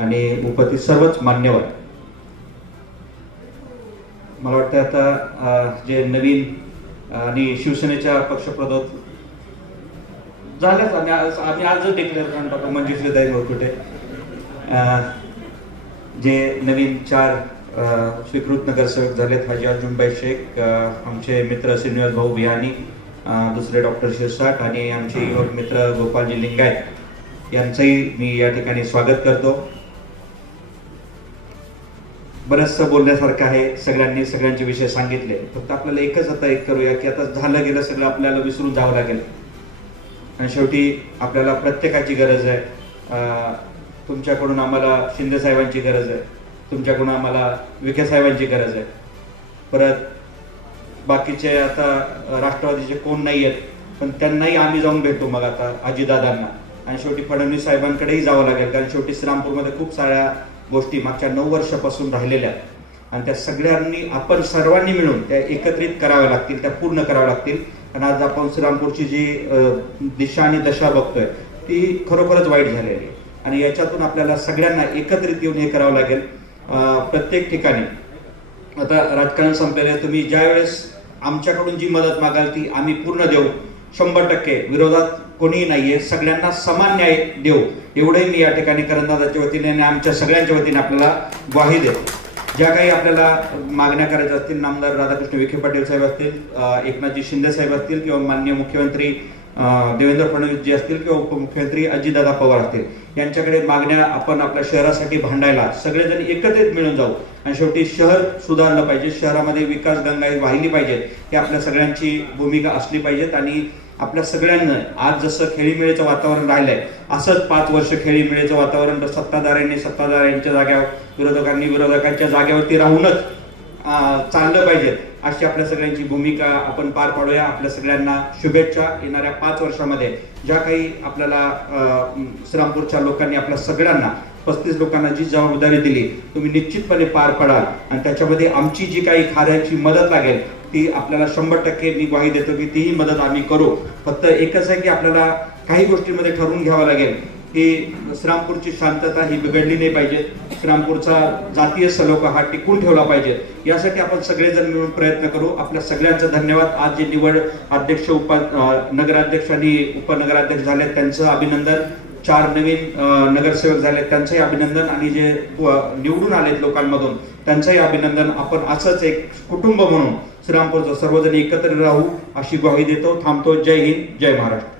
आणि उपस्थित सर्वच मान्यवर, मला वाटतं आता जे नवीन आणि शिवसेनेच्या पक्षप्रमुख झाल्याच आम्ही आजच डिक्लेअर करून टाकू मंजुश्रीताई मोरकुटे, जे नवीन 4 स्वीकृत नगरसेवक झालेत, हाजी अर्जुनभाई शेख, आमचे मित्र श्रीनिवास भाऊ बिहानी, दुसरे डॉक्टर शिरसाट आणि आमचे युवक मित्र गोपालजी लिंगायत यांचंही मी या ठिकाणी स्वागत करतो. बरंचसं बोलण्यासारखं आहे, सगळ्यांनी सगळ्यांचे विषय सांगितले. फक्त आपल्याला एकच आता एक करूया की आता झालं गेलं सगळं आपल्याला विसरून जावं लागेल आणि शेवटी आपल्याला प्रत्येकाची गरज आहे. तुमच्याकडून आम्हाला शिंदे साहेबांची गरज आहे, तुमच्याकडून आम्हाला विखे साहेबांची गरज आहे, परत बाकीचे आता राष्ट्रवादीचे कोण नाही आहेत पण त्यांनाही आम्ही जाऊन भेटू मग आता अजितदादांना, आणि शेवटी फडणवीस साहेबांकडेही जावं लागेल कारण शेवटी श्रीरामपूरमध्ये खूप साऱ्या गोष्टी मागच्या 9 वर्षापासून राहिलेल्या आहेत आणि त्या सगळ्यांनी आपण सर्वांनी मिळून त्या एकत्रित कराव्या लागतील, त्या पूर्ण कराव्या लागतील. आणि आज आपण श्रीरामपूरची जी दिशा आणि दशा बघतोय ती खरोखरच वाईट झालेली आहे आणि याच्यातून आपल्याला सगळ्यांना एकत्रित येऊन हे करावं लागेल. प्रत्येक ठिकाणी आता राजकारण संपलेलं आहे, तुम्ही ज्या वेळेस आमच्याकडून जी मदत मागाल ती आम्ही पूर्ण देऊ, 100% विरोधात कोणीही नाहीये, सगळ्यांना समान न्याय देऊ एवढंही मी या ठिकाणी करंदाजाच्या वतीने आणि आमच्या सगळ्यांच्या वतीने आपल्याला ग्वाही देतो. ज्या काही आपल्याला मागण्या करायच्या असतील, नामदार राधाकृष्ण विखे पाटील साहेब असतील, एकनाथजी शिंदे साहेब असतील किंवा माननीय मुख्यमंत्री देवेंद्र फडणवीस जी असतील किंवा उपमुख्यमंत्री अजितदादा पवार असतील, यांच्याकडे मागण्या आपण आपल्या शहरासाठी भांडायला सगळेजण एकत्रित मिळून जाऊ आणि शेवटी शहर सुधारलं पाहिजे, शहरामध्ये विकास गंगा वाहिली पाहिजे, ही आपल्या सगळ्यांची भूमिका असली पाहिजेत. आणि आपल्या सगळ्यांना आज जसं खेळीमेळीचं वातावरण राहिलंय असंच 5 वर्ष खेळीमेळीचं वातावरण सत्ताधाऱ्यांनी सत्ताधाऱ्यांच्या जाग्यावर, विरोधकांनी विरोधकांच्या जागेवरती राहूनच चाललं पाहिजे, अशी आपल्या सगळ्यांची भूमिका आपण पार पाडूया. आपल्या सगळ्यांना शुभेच्छा. येणाऱ्या 5 वर्षामध्ये ज्या काही आपल्याला श्रीरामपूरच्या लोकांनी आपल्या सगळ्यांना 35 लोकांना जी जबाबदारी दिली तुम्ही निश्चितपणे पार पडाल आणि त्याच्यामध्ये आमची जी काही कार्याची मदत लागेल ती आपल्याला 100% मी ग्वाही देतो की तीही मदत आम्ही करू. फक्त एकच आहे की आपल्याला काही गोष्टींमध्ये ठरवून घ्यावं लागेल की श्रीरामपूरची शांतता ही बिघडली नाही पाहिजे, श्रीरामपूरचा जातीय सलोखा हा टिकून ठेवला पाहिजे, यासाठी आपण सगळेजण मिळून प्रयत्न करू. आपल्या सगळ्यांचं धन्यवाद. आज जे निवड अध्यक्ष नगराध्यक्ष आणि उपनगराध्यक्ष झाले त्यांचं अभिनंदन, 4 नवीन नगरसेवक झाले त्यांचंही अभिनंदन आणि जे निवडून आलेत लोकांमधून त्यांचंही अभिनंदन. आपण असंच एक कुटुंब म्हणून श्रीरामपूरचं सर्वजण एकत्र राहू अशी ग्वाही देतो. थांबतो. जय हिंद, जय महाराष्ट्र.